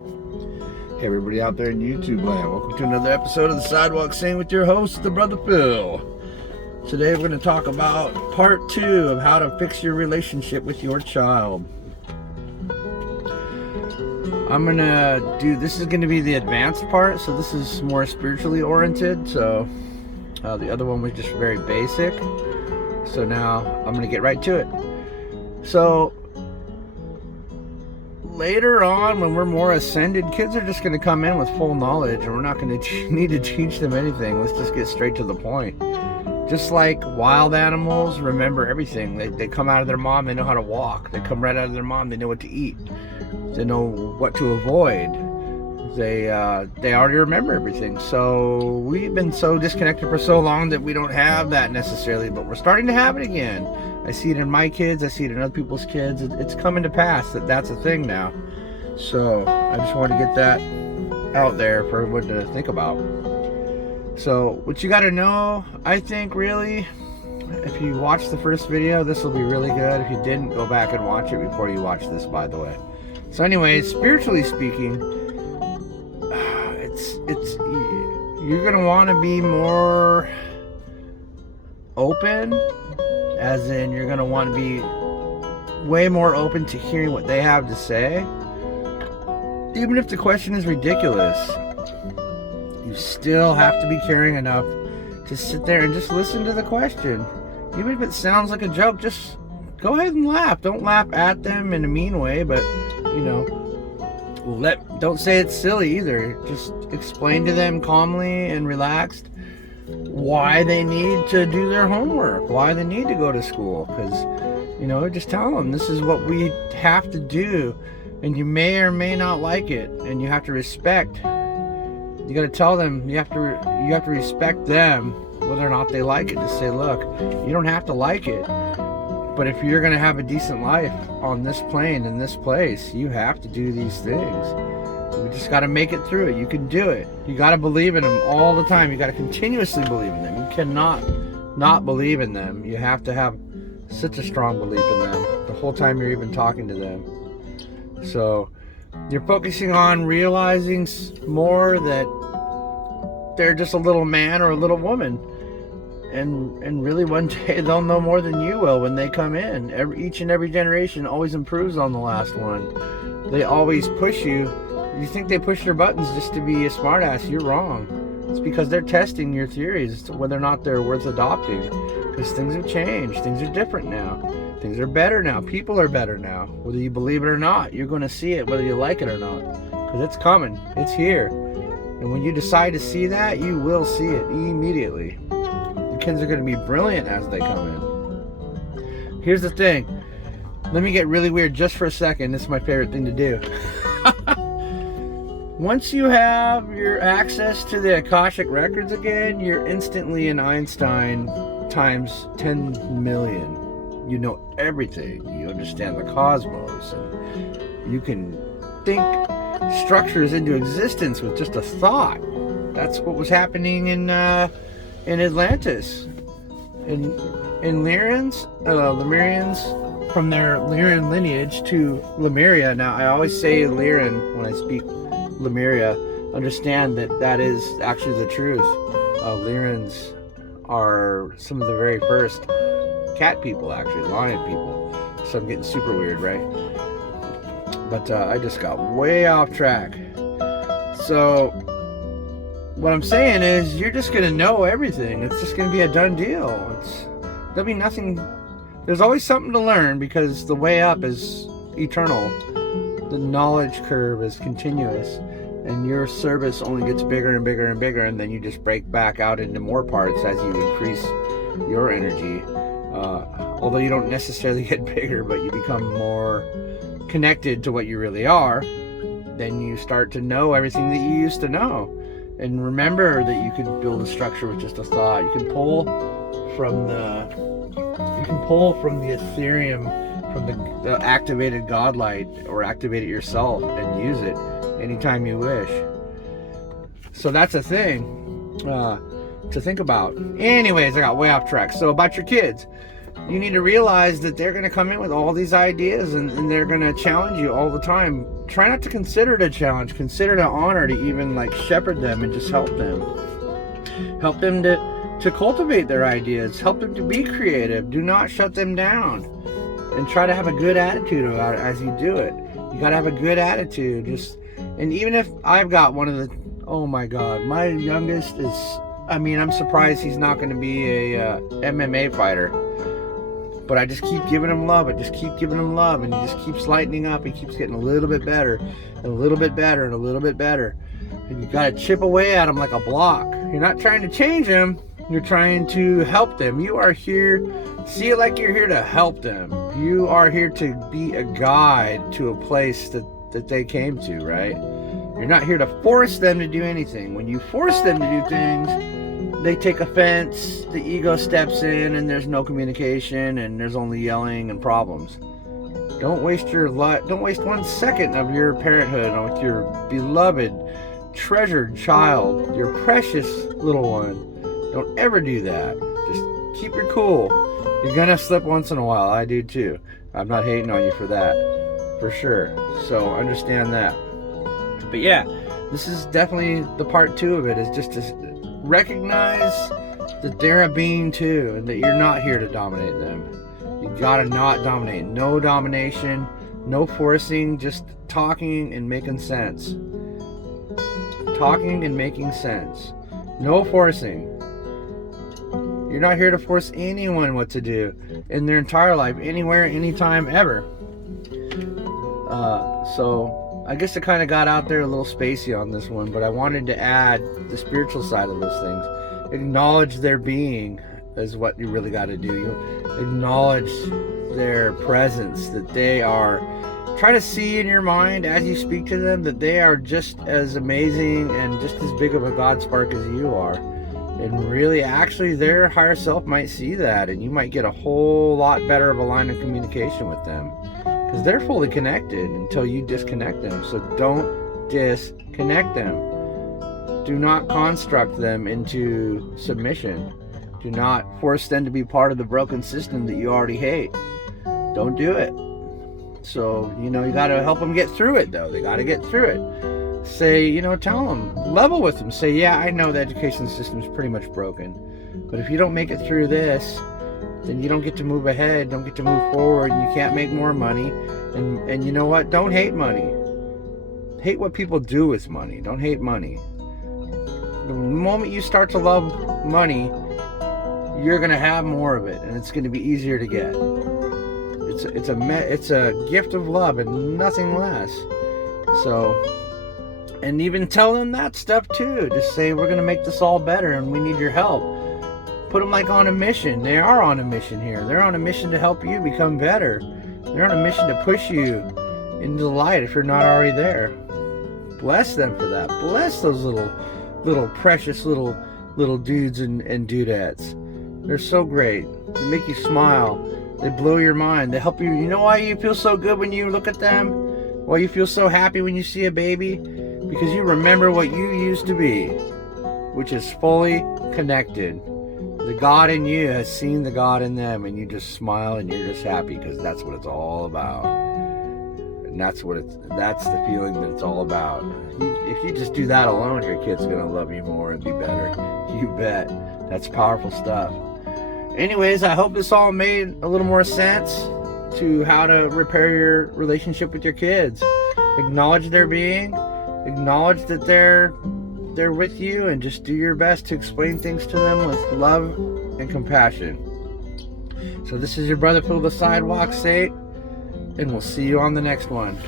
Hey everybody out there in YouTube land, welcome to another episode of the Sidewalk Scene with your host, the Brother Phil. Today we're going to talk about part 2 of how to fix your relationship with your child. This is going to be the advanced part, so this is more spiritually oriented, so the other one was just very basic. So now I'm going to get right to it. So later on, when we're more ascended, kids are just going to come in with full knowledge, and we're not going to need to teach them anything. Let's just get straight to the point. Just like wild animals remember everything. They come out of their mom, they know how to walk. They come right out of their mom, they know what to eat. They know what to avoid. They already remember everything. So we've been so disconnected for so long that we don't have that necessarily, but we're starting to have it again. I see it in my kids, I see it in other people's kids. It's coming to pass that's a thing now. So I just wanted to get that out there for everyone to think about. So what you got to know, I think, really, if you watch the first video, this will be really good. If you didn't, go back and watch it before you watch this, by the way. So anyways, spiritually speaking, you're going to want to be more open, as in you're going to want to be way more open to hearing what they have to say. Even if the question is ridiculous, you still have to be caring enough to sit there and just listen to the question. Even if it sounds like a joke, just go ahead and laugh. Don't laugh at them in a mean way, but don't say it's silly either. Just explain to them calmly and relaxed why they need to do their homework, why they need to go to school. Because, just tell them this is what we have to do, and you may or may not like it, and you have to respect. You got to tell them you have to respect them, whether or not they like it. Just say, look, you don't have to like it, but if you're going to have a decent life on this plane, in this place, you have to do these things. We just got to make it through it. You can do it. You got to believe in them all the time. You got to continuously believe in them. You cannot not believe in them. You have to have such a strong belief in them the whole time you're even talking to them. So you're focusing on realizing more that they're just a little man or a little woman. And really one day they'll know more than you will when they come in. Each and every generation always improves on the last one. They always push you. You think they push their buttons just to be a smartass. You're wrong. It's because they're testing your theories as to whether or not they're worth adopting. Because things have changed. Things are different now. Things are better now. People are better now. Whether you believe it or not, you're going to see it whether you like it or not. Because it's coming. It's here. And when you decide to see that, you will see it immediately. The kids are going to be brilliant as they come in. Here's the thing. Let me get really weird just for a second. This is my favorite thing to do. Once you have your access to the Akashic records again, you're instantly an Einstein times 10 million. You know everything. You understand the cosmos. And you can think structures into existence with just a thought. That's what was happening in Atlantis. In Lemurians, from their Lyrian lineage to Lemuria. Now, I always say Lyrian when I speak Lemuria. Understand that is actually the truth. Lyrians are some of the very first cat people, actually, lion people. So I'm getting super weird, right? But I just got way off track. So what I'm saying is, you're just going to know everything. It's just going to be a done deal. There'll be nothing. There's always something to learn, because the way up is eternal. The knowledge curve is continuous, and your service only gets bigger and bigger and bigger, and then you just break back out into more parts as you increase your energy. Although you don't necessarily get bigger, but you become more connected to what you really are, then you start to know everything that you used to know. And remember that you can build a structure with just a thought. You can pull from the Ethereum, from the activated godlight, or activate it yourself and use it anytime you wish. So that's a thing to think about. Anyways, I got way off track. So about your kids, you need to realize that they're going to come in with all these ideas, and they're going to challenge you all the time try not to consider it a challenge. Consider it an honor to even like shepherd them and just help them. Help them to cultivate their ideas. Help them to be creative. Do not shut them down. And try to have a good attitude about it as you do it. You got to have a good attitude. And even if I've got one of the, oh my God, my youngest is, I'm surprised he's not going to be a MMA fighter. But I just keep giving him love. And he just keeps lightening up. He keeps getting a little bit better, and a little bit better, and a little bit better. And you got to chip away at him like a block. You're not trying to change him. You're trying to help them. You are here, see it like you're here to help them. You are here to be a guide to a place that they came to, right? You're not here to force them to do anything. When you force them to do things, they take offense, the ego steps in, and there's no communication, and there's only yelling and problems. Don't waste 1 second of your parenthood with your beloved, treasured child, your precious little one. Don't ever do that. Just keep your cool. You're gonna slip once in a while. I do too. I'm not hating on you for that, for sure. So understand that. But yeah, this is definitely the part 2 of it, is just to recognize that they're a being too, and that you're not here to dominate them. You gotta not dominate. No domination, no forcing, just talking and making sense. Talking and making sense. No forcing. You're not here to force anyone what to do in their entire life, anywhere, anytime, ever. So I guess I kind of got out there a little spacey on this one, but I wanted to add the spiritual side of those things. Acknowledge their being is what you really got to do. You acknowledge their presence, that they are, try to see in your mind as you speak to them that they are just as amazing and just as big of a God spark as you are. And really, actually, their higher self might see that, and you might get a whole lot better of a line of communication with them, because they're fully connected until you disconnect them. So don't disconnect them. Do not construct them into submission. Do not force them to be part of the broken system that you already hate. Don't do it. So, you got to help them get through it, though. They got to get through it. Say, tell them, level with them. Say, yeah, I know the education system is pretty much broken, but if you don't make it through this, then you don't get to move ahead, don't get to move forward, and you can't make more money. And you know what? Don't hate money. Hate what people do with money. Don't hate money. The moment you start to love money, you're going to have more of it, and it's going to be easier to get. It's a gift of love and nothing less. So, and even tell them that stuff too. Just say, we're going to make this all better and we need your help. Put them like on a mission. They are on a mission here. They're on a mission to help you become better. They're on a mission to push you into the light if you're not already there. Bless them for that. Bless those little precious little dudes and dudettes. They're so great. They make you smile. They blow your mind. They help you. You know why you feel so good when you look at them? Why you feel so happy when you see a baby? Because you remember what you used to be, which is fully connected. The God in you has seen the God in them, and you just smile and you're just happy because that's what it's all about. And that's the feeling that it's all about. If you just do that alone, your kid's gonna love you more and be better. You bet. That's powerful stuff. Anyways, I hope this all made a little more sense to how to repair your relationship with your kids. Acknowledge their being. Acknowledge that they're with you, and just do your best to explain things to them with love and compassion. So this is your brother Phil the Sidewalk State, and we'll see you on the next one.